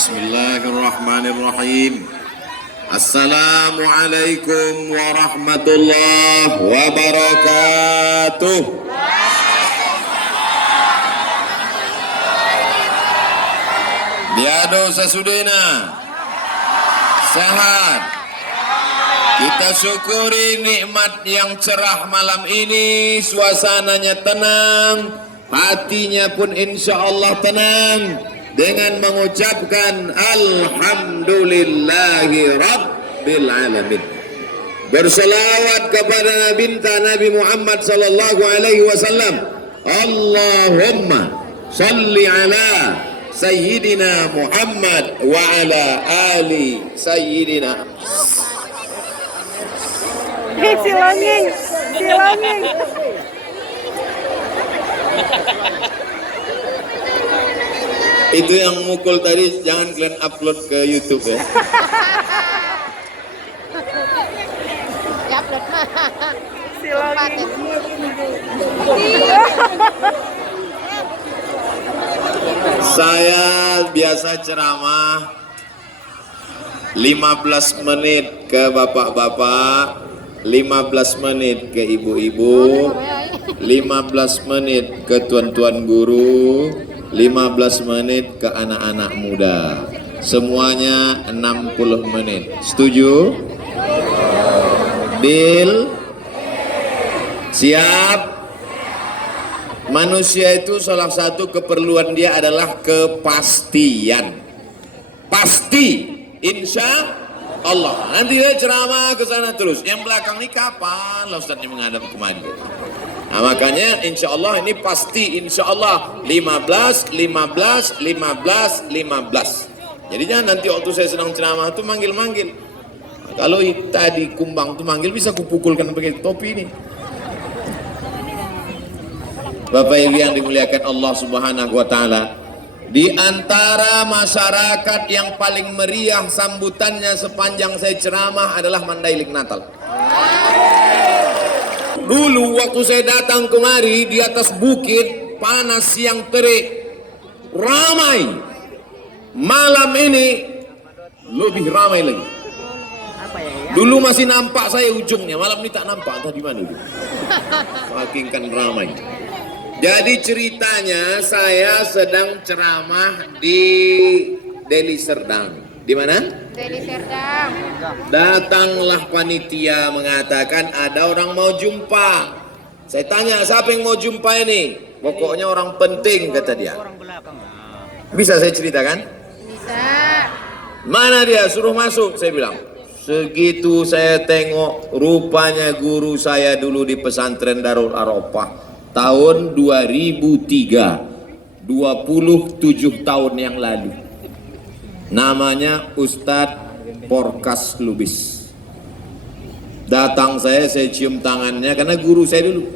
Bismillahirrahmanirrahim. Assalamualaikum warahmatullahi wabarakatuh. Biado sasudena sehat. Kita syukuri nikmat yang cerah malam ini. Suasananya tenang, hatinya pun insya Allah tenang, dengan mengucapkan alhamdulillahi rabbil alamin. Berselawat kepada Nabi Muhammad sallallahu alaihi wasallam. Allahumma salli ala sayyidina Muhammad wa ala ali sayyidina. Silangin. Itu yang mukul tadi jangan kalian upload ke YouTube ya. Silangin. Saya biasa ceramah 15 menit ke bapak-bapak, 15 menit ke ibu-ibu, 15 menit ke tuan-tuan guru, 15 menit ke anak-anak muda. Semuanya 60 menit. Setuju? Deal? Siap? Manusia itu salah satu keperluan dia adalah kepastian. Pasti, insya Allah. Nanti dia ceramah ke sana terus. Yang belakang ini kapan lah Ustaz ini menghadap kemari? Nah, makanya insya Allah ini pasti insya Allah 15. Jadi jangan nanti waktu saya sedang ceramah itu manggil-manggil. Nah, kalau tadi kumbang itu manggil bisa kupukulkan pakai topi ini. Bapak Ibu yang dimuliakan Allah Subhanahu wa taala, di antara masyarakat yang paling meriah sambutannya sepanjang saya ceramah adalah Mandailing Natal. Dulu waktu saya datang kemari di atas bukit, panas siang terik, ramai. Malam ini lebih ramai lagi. Dulu masih nampak saya ujungnya, malam ini tak nampak, entah di mana dulu. Makin kan ramai. Jadi ceritanya saya sedang ceramah di Deli Serdang. Di mana? Deli Serdang. Datanglah panitia mengatakan ada orang mau jumpa. Saya tanya siapa yang mau jumpa ini? Pokoknya orang penting kata dia. Bisa saya ceritakan? Bisa. Mana dia? Suruh masuk saya bilang. Segitu saya tengok rupanya guru saya dulu di pesantren Darul Arafah. Tahun 2003, 27 tahun yang lalu. Namanya Ustadz Porkas Lubis. Datang saya cium tangannya karena guru saya dulu.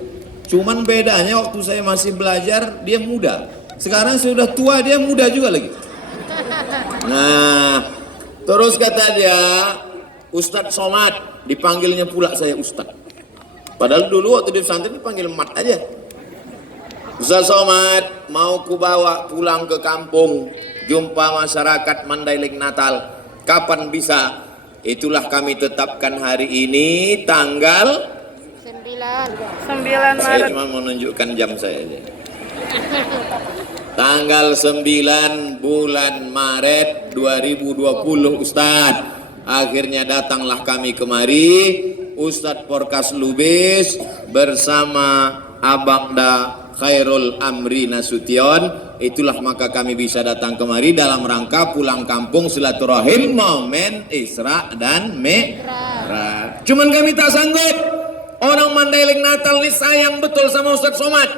Cuman bedanya waktu saya masih belajar dia muda. Sekarang saya sudah tua dia muda juga lagi. Nah, terus kata dia, Ustadz Somad, dipanggilnya pula saya Ustadz. Padahal dulu waktu di pesantren dipanggil Mat aja. Ustaz Somad, mau ku bawa pulang ke kampung, jumpa masyarakat Mandailing Natal. Kapan bisa? Itulah kami tetapkan hari ini tanggal 9 Saya Maret. cuma menunjukkan jam saya aja. Tanggal 9 bulan Maret 2020 Ustaz. Akhirnya datanglah kami kemari, Ustadz Porkas Lubis bersama Abangda Khairul Amri Nasution. Itulah maka kami bisa datang kemari dalam rangka pulang kampung silaturahim momen Isra dan Mi'raj. Cuman kami tak sanggup. Orang Mandailing Natal ini sayang betul sama Ustadz Somad.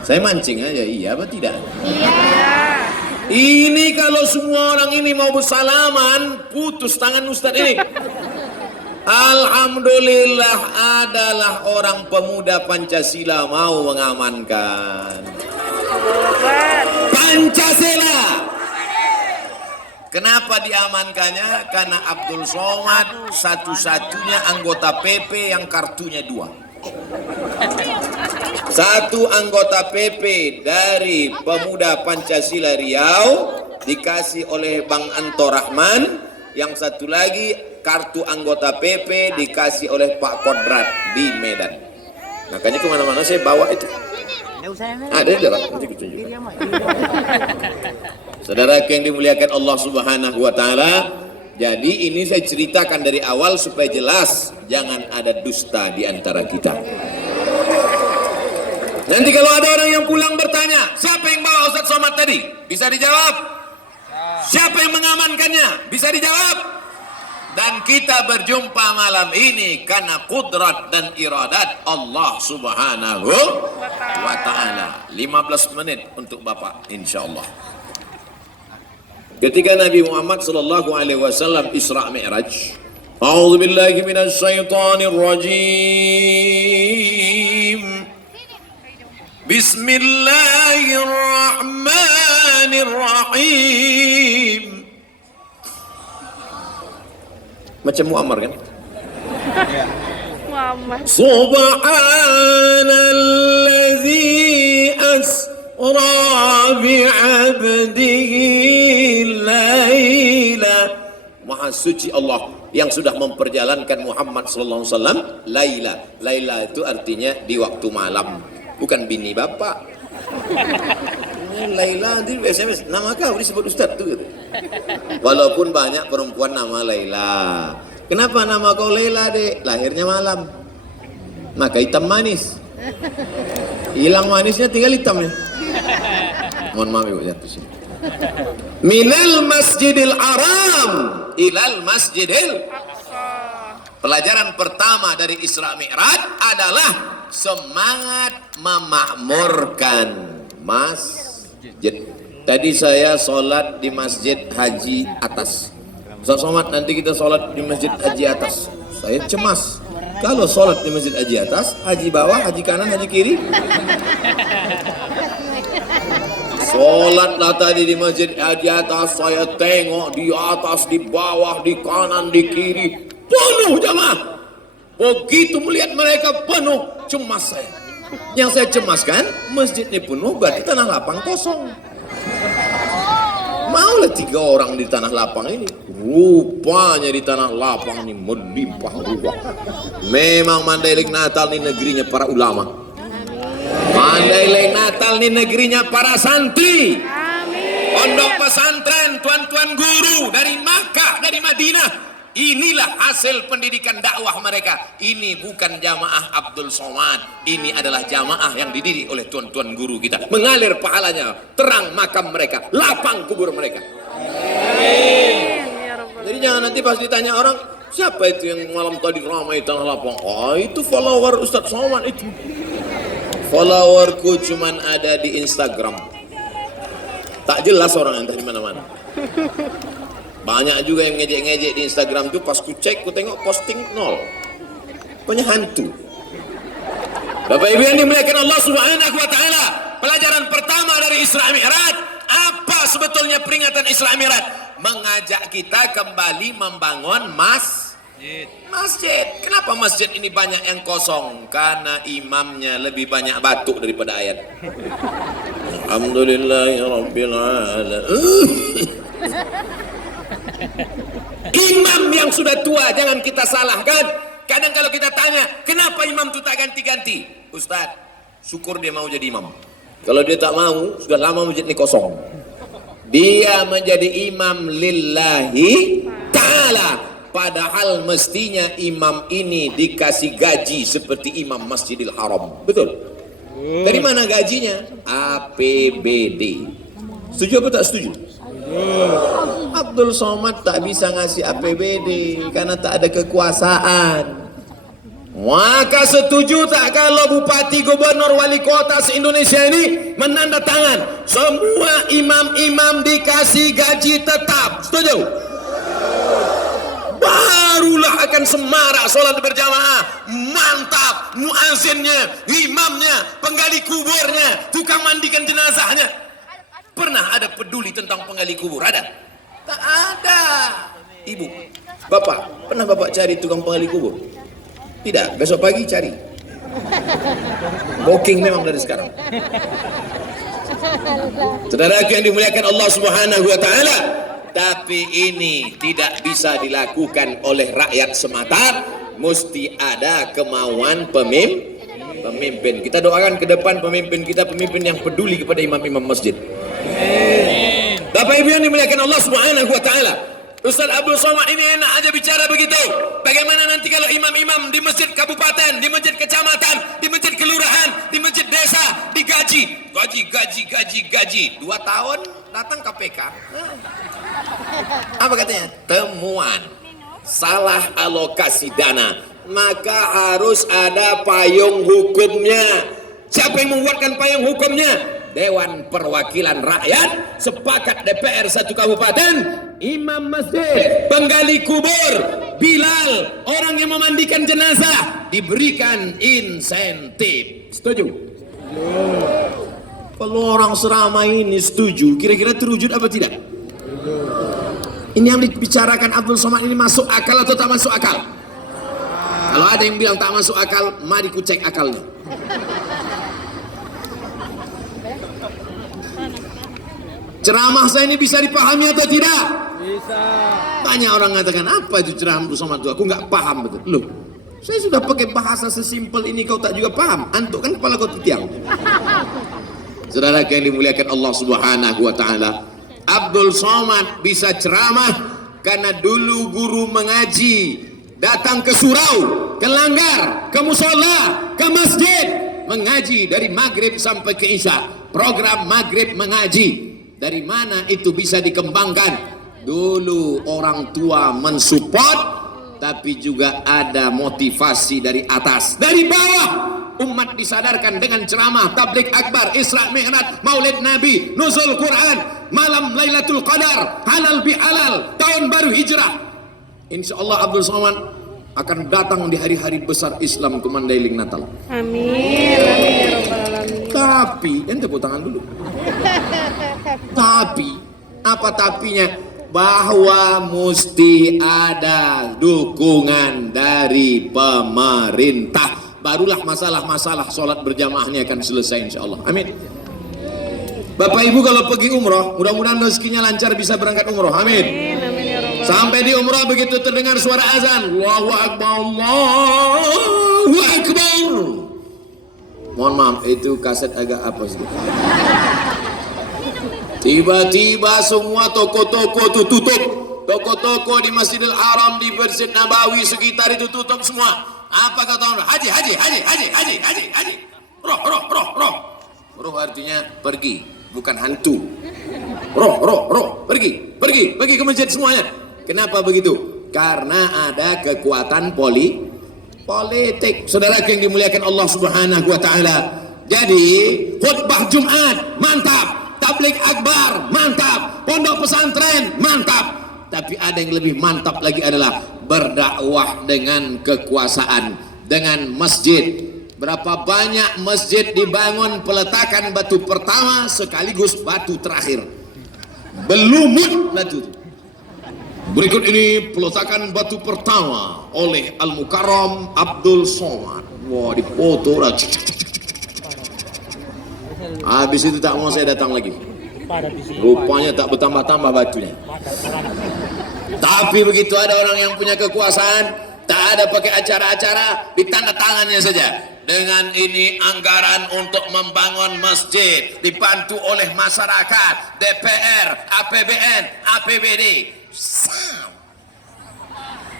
Saya mancing aja, iya apa tidak? Iya. Ini kalau semua orang ini mau bersalaman, putus tangan Ustadz ini. Alhamdulillah adalah orang pemuda Pancasila mau mengamankan Pancasila. Kenapa diamankannya? Karena Abdul Somad satu-satunya anggota PP yang kartunya 2. Satu anggota PP dari Pemuda Pancasila Riau dikasih oleh Bang Anto Rahman. Yang satu lagi kartu anggota PP dikasih oleh Pak Kodrat di Medan. Makanya kemana-mana saya bawa itu. Ada di dalam. Nanti aku tunjukkan. Saudara yang dimuliakan Allah Subhanahu wa Ta'ala, jadi ini saya ceritakan dari awal supaya jelas, jangan ada dusta di antara kita. Nanti kalau ada orang yang pulang bertanya, siapa yang bawa Ustaz Somad tadi? Bisa dijawab. Siapa yang mengamankannya? Bisa dijawab. Dan kita berjumpa malam ini karena kudrat dan iradat Allah Subhanahu wa Ta'ala. 15 menit untuk Bapak, insyaallah. Ketika Nabi Muhammad sallallahu alaihi wasallam Isra Mi'raj, A'udzu billahi minasy syaithanir rajim. Bismillahirrahmanirrahim. Macam Muammar kan? Muhammad. Subhanallazi asra bi'abdihi laila. Maha suci Allah yang sudah memperjalankan Muhammad sallallahu alaihi wasallam laila. Laila itu artinya di waktu malam, bukan bini bapak. Laila nanti SMS, nama kau disebut Ustaz tuh. Walaupun banyak perempuan nama Laila. Kenapa nama kau Laila, Dek? Lahirnya malam, maka hitam manis. Hilang manisnya, tinggal hitamnya. Mohon maaf Ibu, jatuh sini. Minal masjidil haram ilal masjidil. Pelajaran pertama dari Isra Mi'raj adalah semangat memakmurkan masjid. Tadi saya sholat di Masjid Haji Atas. Ustaz Somad, nanti kita sholat di Masjid Haji Atas. Saya cemas. Kalau sholat di Masjid Haji Atas, haji bawah, haji kanan, haji kiri. Sholatlah tadi di Masjid Haji Atas. Saya tengok di atas, di bawah, di kanan, di kiri, penuh jamaah. Begitu melihat mereka penuh, cemas saya. Yang saya cemaskan, masjid ini penuh, berarti tanah lapang kosong. Maulah 3 orang di tanah lapang ini. Rupanya di tanah lapang ini melimpah ruah. Memang Mandailing Natal ini negerinya para ulama. Mandailing Natal ini negerinya para santri. Pondok pesantren, tuan-tuan guru dari Makkah, dari Madinah. Inilah hasil pendidikan dakwah mereka. Ini bukan jamaah Abdul Somad. Ini adalah jamaah yang dididik oleh tuan-tuan guru kita. Mengalir pahalanya, terang makam mereka, lapang kubur mereka. Jadi jangan nanti pas ditanya orang, siapa itu yang malam tadi ramai tanah lapang? Oh, itu follower Ustaz Somad itu. Followerku cuman ada di Instagram. Tak jelas orang entah di mana-mana. Banyak juga yang ngejek-ngejek di Instagram tuh, pas ku cek, ku tengok posting 0. Punya hantu. Bapak Ibu yang dimuliakan Allah Subhanahu wa Ta'ala, pelajaran pertama dari Isra Mi'raj, apa sebetulnya peringatan Isra Mi'raj? Mengajak kita kembali membangun masjid. Kenapa masjid ini banyak yang kosong? Karena imamnya lebih banyak batuk daripada ayat. Alhamdulillahirabbil alamin. Imam yang sudah tua jangan kita salahkan. Kadang kalau kita tanya, kenapa imam itu tak ganti-ganti? Ustaz, syukur dia mau jadi imam. Kalau dia tak mau, sudah lama masjid ini kosong. Dia menjadi imam lillahi ta'ala. Padahal mestinya imam ini dikasih gaji seperti imam Masjidil Haram. Betul? Dari mana gajinya? APBD. Setuju apa tak setuju? Abdul Somad tak bisa ngasih APBD karena tak ada kekuasaan. Maka setuju tak kalau bupati, gubernur, wali kota se-Indonesia ini menandatangan semua imam-imam dikasih gaji tetap? Setuju? Barulah akan semarak sholat berjamaah. Mantap, muazzinnya, imamnya, penggali kuburnya, tukang mandikan jenazahnya. Pernah ada peduli tentang penggali kubur? Ada? Tak ada. Ibu, bapak, pernah bapak cari tukang penggali kubur? Tidak, besok pagi cari. Booking memang dari sekarang. Saudara yang dimuliakan Allah Subhanahu wa taala, tapi ini tidak bisa dilakukan oleh rakyat semata, mesti ada kemauan pemimpin. Kita doakan ke depan pemimpin kita, pemimpin yang peduli kepada imam-imam masjid. Bapak Ibu yang dimuliakan Allah Subhanahu wa taala, Ustaz Abdul Somad ini enak aja bicara begitu. Bagaimana nanti kalau imam-imam di masjid kabupaten, di masjid kecamatan, di masjid kelurahan, di masjid desa digaji, gaji. 2 tahun datang KPK. Apa katanya? Temuan salah alokasi dana, maka harus ada payung hukumnya. Siapa yang membuatkan payung hukumnya? Dewan Perwakilan Rakyat, sepakat DPR satu kabupaten, imam masjid, penggali kubur, Bilal, orang yang memandikan jenazah diberikan insentif. Setuju? Kalau orang seramai ini setuju, kira-kira terwujud apa tidak? Ini yang dibicarakan Abdul Somad ini masuk akal atau tak masuk akal? Kalau ada yang bilang tak masuk akal, mari ku cek akalnya. Ceramah saya ini bisa dipahami atau tidak? Bisa. Banyak orang mengatakan, apa itu ceramah Abdul Somad itu? Aku nggak paham betul. Loh, saya sudah pakai bahasa sesimpel ini kau tak juga paham. Antuk kan kepala kau tiang. Saudara yang dimuliakan Allah Subhanahu wa taala, Abdul Somad bisa ceramah karena dulu guru mengaji datang ke surau, ke langgar, ke musola, ke masjid, mengaji dari maghrib sampai ke isya. Program maghrib mengaji. Dari mana itu bisa dikembangkan? Dulu orang tua mensupport, tapi juga ada motivasi dari atas, dari bawah. Umat disadarkan dengan ceramah, tabligh akbar, Isra Mi'raj, Maulid Nabi, nuzul Quran, malam Lailatul Qadar, halal bihalal, tahun baru hijrah. Insyaallah Abdul Somad akan datang di hari-hari besar Islam ke Mandailing Natal. Amin. Amin ya rabbal alamin. Tapi, tepuk tangan dulu. Tapi, apa tapinya? Bahwa mesti ada dukungan dari pemerintah. Barulah masalah-masalah sholat berjamaahnya akan selesai insyaallah. Amin. Bapak Ibu kalau pergi umroh, mudah-mudahan rezekinya lancar bisa berangkat umroh. Amin. Amin ya rabbal alamin. Sampai di umroh begitu terdengar suara azan, Allahu Akbar, Allahu Akbar. Mohon maaf, itu kaset agak apa sedikit. Tiba-tiba semua toko-toko itu tutup. Toko-toko di Masjidil Haram, di Masjid Nabawi sekitar itu tutup semua. Apa kata orang? Haji. Roh. Roh artinya pergi, bukan hantu. Roh. Pergi ke masjid semuanya. Kenapa begitu? Karena ada kekuatan politik. Saudara yang dimuliakan Allah Subhanahu wa taala. Jadi, khutbah Jumat mantap, tabligh akbar mantap, pondok pesantren mantap. Tapi ada yang lebih mantap lagi adalah berdakwah dengan kekuasaan, dengan masjid. Berapa banyak masjid dibangun peletakan batu pertama sekaligus batu terakhir. Belumut batu. Berikut ini peletakan batu pertama oleh Al-Mukarram Abdul Somad. Wah, dipoto lah. Habis itu tak mau saya datang lagi. Rupanya tak bertambah-tambah batunya. Tapi begitu ada orang yang punya kekuasaan, tak ada pakai acara-acara, ditanda tangannya saja. Dengan ini anggaran untuk membangun masjid, dibantu oleh masyarakat, DPR, APBN, APBD.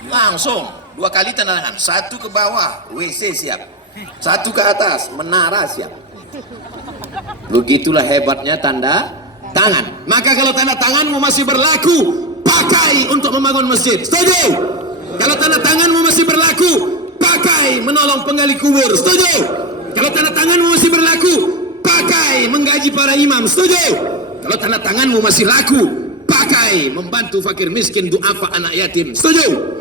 Langsung 2 kali tanda tangan. 1 ke bawah, WC siap. 1 ke atas, menara siap. Begitulah hebatnya tanda tangan. Maka kalau tanda tanganmu masih berlaku, pakai untuk membangun masjid. Setuju? Kalau tanda tanganmu masih berlaku, pakai menolong penggali kubur. Setuju? Kalau tanda tanganmu masih berlaku, pakai menggaji para imam. Setuju? Kalau tanda tanganmu masih laku, pakai membantu fakir miskin, duafa anak yatim. Setuju?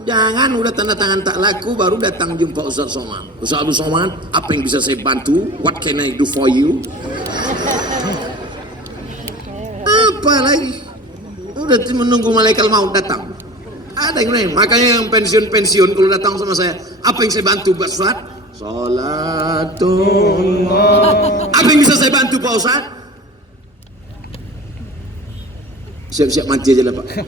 Jangan udah tanda tangan tak laku baru datang jumpa Ustaz Somad. Ustaz Abdul Somad, apa yang bisa saya bantu? What can I do for you? Apa lagi? Udah menunggu malaikat maut datang. Ada yang lain. Makanya yang pensiun kalau datang sama saya, apa yang saya bantu buat Ustaz? Salatullah. Apa yang bisa saya bantu Pak Ustaz? Siap-siap mati aja lah Pak.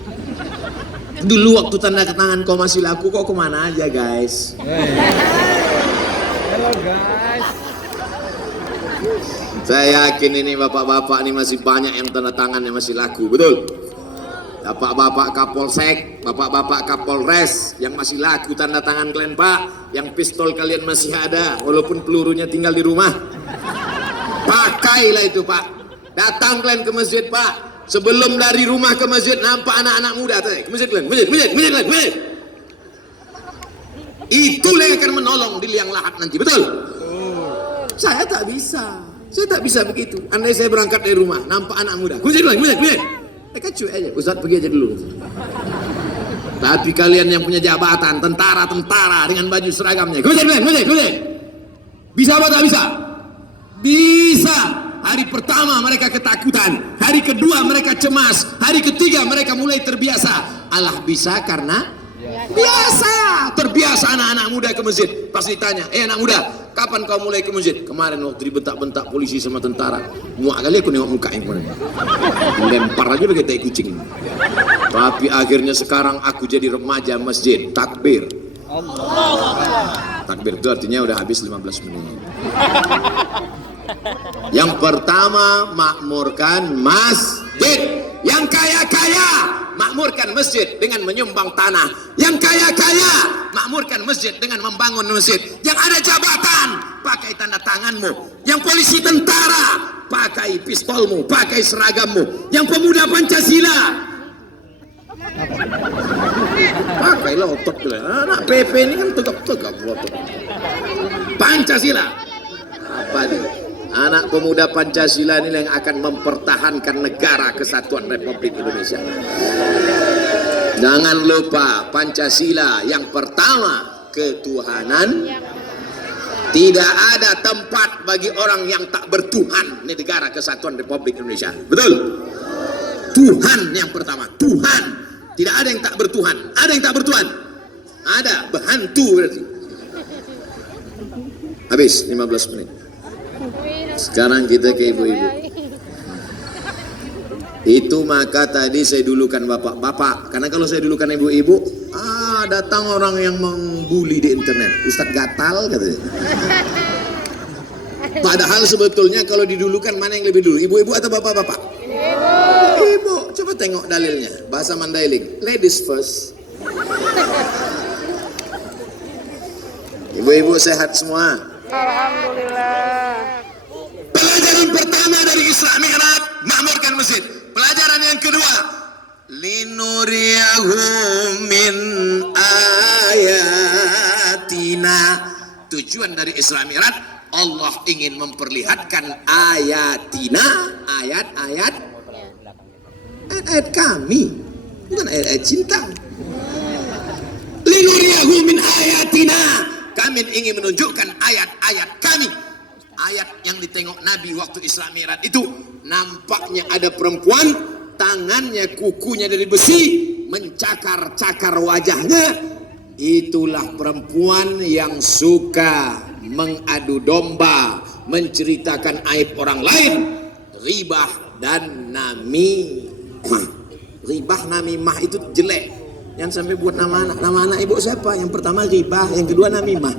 Dulu waktu tanda tangan kau masih laku, kok kemana aja guys? Halo guys. Saya yakin ini bapak-bapak ini masih banyak yang tanda tangannya masih laku, betul? Bapak-bapak Kapolsek, bapak-bapak Kapolres yang masih laku tanda tangan kalian Pak, yang pistol kalian masih ada, walaupun pelurunya tinggal di rumah. Pakailah itu Pak. Datang kalian ke masjid Pak. Sebelum dari rumah ke masjid nampak anak-anak muda ke masjid kalian, masjid. Itulah yang akan menolong di liang lahat nanti, betul? Saya tak bisa begitu. Andai saya berangkat dari rumah, nampak anak muda, masjid. Mereka cuek aja, Ustaz pergi aja dulu. Tapi kalian yang punya jabatan, tentara dengan baju seragamnya, masjid. Bisa apa tak bisa? Bisa. Hari pertama mereka ketakutan, hari kedua mereka cemas, hari ketiga mereka mulai terbiasa. Allah bisa karena biasa. Terbiasa anak-anak muda ke masjid. Pas ditanya, anak muda, kapan kau mulai ke masjid? Kemarin waktu dibentak-bentak polisi sama tentara. Muak kali aku nengok muka yang kemarin. Lempar aja udah kayak kucing. Tapi akhirnya sekarang aku jadi remaja masjid. Takbir. Takbir itu artinya udah habis 15 menit. Yang pertama, makmurkan masjid. Yang kaya-kaya makmurkan masjid dengan menyumbang tanah. Yang kaya-kaya makmurkan masjid dengan membangun masjid. Yang ada jabatan, pakai tanda tanganmu. Yang polisi tentara, pakai pistolmu, pakai seragammu. Yang pemuda Pancasila, pakailah otot. Anak PP ini kan tegap-tegap otot. Pancasila. Apa nih? Anak pemuda Pancasila ini yang akan mempertahankan negara kesatuan Republik Indonesia. Jangan lupa Pancasila yang pertama, ketuhanan. Tidak ada tempat bagi orang yang tak bertuhan di negara kesatuan Republik Indonesia. Betul? Tuhan yang pertama, Tuhan. Tidak ada yang tak bertuhan. Ada yang tak bertuhan? Ada, berhantu berarti. Habis 15 menit. Sekarang kita ke ibu-ibu. Itu maka tadi saya dulukan bapak-bapak. Karena kalau saya dulukan ibu-ibu, datang orang yang membuli di internet. Ustadz gatal katanya. Padahal sebetulnya kalau didulukan mana yang lebih dulu? Ibu-ibu atau bapak-bapak? Ibu. Coba tengok dalilnya. Bahasa Mandailing. Ladies first. Ibu-ibu sehat semua? Alhamdulillah. Pelajaran pertama dari Isra Mi'raj, makmurkan masjid. Pelajaran yang kedua, linuriyahu min ayatina. Tujuan dari Isra Mi'raj, Allah ingin memperlihatkan ayatina, ayat-ayat kami, bukan ayat-ayat cinta. Linuriyahu min ayatina, kami ingin menunjukkan ayat-ayat kami. Ayat yang ditengok Nabi waktu Isra Mi'raj itu, nampaknya ada perempuan, tangannya kukunya dari besi, mencakar-cakar wajahnya. Itulah perempuan yang suka mengadu domba, menceritakan aib orang lain, ribah dan namimah. Ribah namimah itu jelek. Yang sampai buat nama anak ibu siapa? Yang pertama ribah, yang kedua namimah.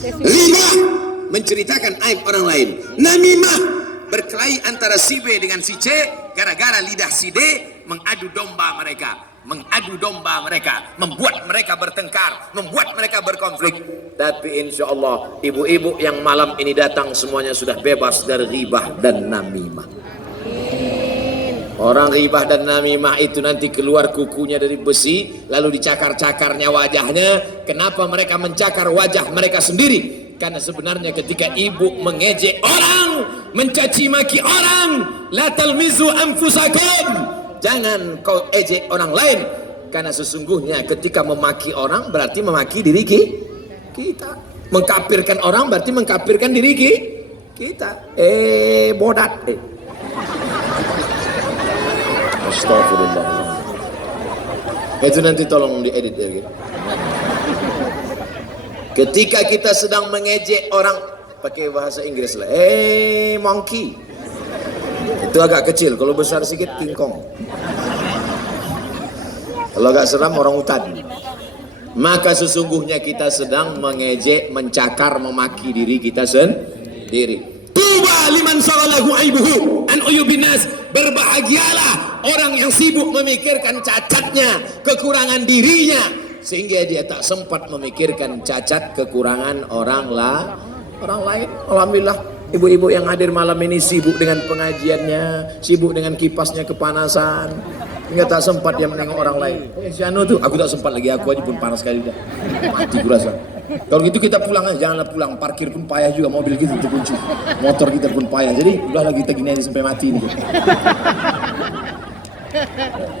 Ribah menceritakan aib orang lain. Namimah berkelahi antara si B dengan si C gara-gara lidah si D mengadu domba mereka, membuat mereka bertengkar, membuat mereka berkonflik. Tapi insya Allah ibu-ibu yang malam ini datang semuanya sudah bebas dari ribah dan namimah. Orang ribah dan namimah itu nanti keluar kukunya dari besi, lalu dicakar-cakarnya wajahnya. Kenapa mereka mencakar wajah mereka sendiri? Karena sebenarnya ketika ibu mengejek orang, mencaci maki orang, la talmizu anfusakum, jangan kau ejek orang lain. Karena sesungguhnya ketika memaki orang berarti memaki diri kita. Mengkafirkan orang berarti mengkafirkan diri kita. Bodat. Astagfirullah. Itu nanti tolong diedit ya. Ketika kita sedang mengejek orang, pakai bahasa Inggris lah, monkey. Itu agak kecil, kalau besar sedikit King Kong. Kalau agak seram orang hutan. Maka sesungguhnya kita sedang mengejek, mencakar, memaki diri kita sendiri. Tuba liman sagalahu aibuhu an uyubin nas. Berbahagialah orang yang sibuk memikirkan cacatnya, kekurangan dirinya, sehingga dia tak sempat memikirkan cacat kekurangan orang lain. Alhamdulillah, ibu-ibu yang hadir malam ini sibuk dengan pengajiannya, sibuk dengan kipasnya kepanasan, hingga tak sempat dia menengok orang lain. Si Anu tuh, aku tak sempat lagi, aku aja pun panas sekali dah. Mati kurasa. Kalau gitu kita pulang aja, janganlah pulang. Parkir pun payah juga, mobil kita terkunci, motor kita pun payah. Jadi udahlah kita gini aja sampai mati nih.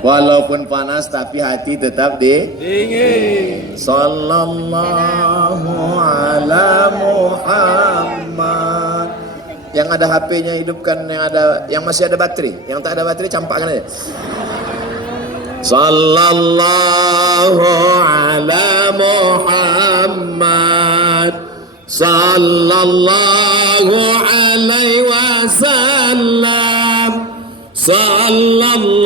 Walaupun panas tapi hati tetap dingin. Sallallahu ala Muhammad. Yang ada HP-nya hidupkan, yang masih ada baterai, yang tak ada baterai campakkan aja. Sallallahu ala Muhammad. Sallallahu alaihi wasallam. Sallallahu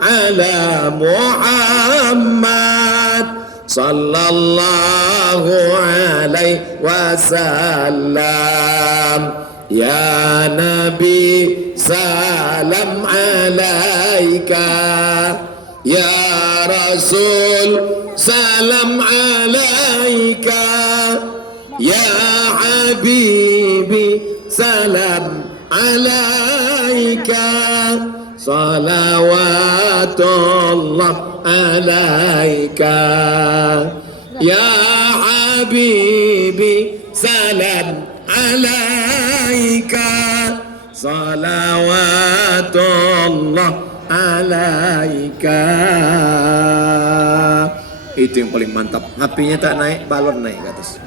ala Muhammad. Sallallahu alaihi wasallam. Ya Nabi salam alaika. Ya Rasul salam alaika. Ya Habibi salam alaika. Salawatullah alaika. Ya Habibi salam alaika. Salawatullah alaika. Itu yang paling mantap. HP-nya tak naik, balon naik ke atas.